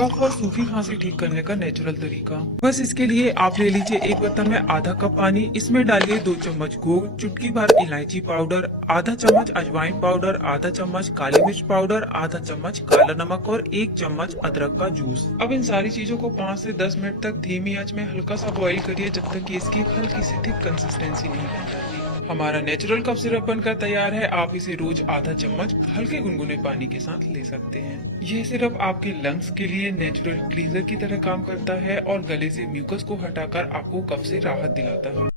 कफ और सूखी खांसी ठीक करने का नेचुरल तरीका। बस इसके लिए आप ले लीजिए एक बर्तन में आधा कप पानी, इसमें डालिए 2 चम्मच गोंद, चुटकी भर इलायची पाउडर, आधा चम्मच अजवाइन पाउडर, आधा चम्मच काली मिर्च पाउडर, आधा चम्मच काला नमक और 1 चम्मच अदरक का जूस। अब इन सारी चीजों को 5 से 10 मिनट तक धीमी आंच में हल्का सा बॉईल करिए, जब तक कि इसकी हल्की सी थिक कंसिस्टेंसी नहीं बन जाती। हमारा नेचुरल कफ सिरप बनकर तैयार है। आप इसे रोज आधा चम्मच हल्के गुनगुने पानी के साथ ले सकते हैं। यह सिरप आपके लंग्स के लिए नेचुरल क्लींजर की तरह काम करता है और गले से म्यूकस को हटाकर आपको कफ से राहत दिलाता है।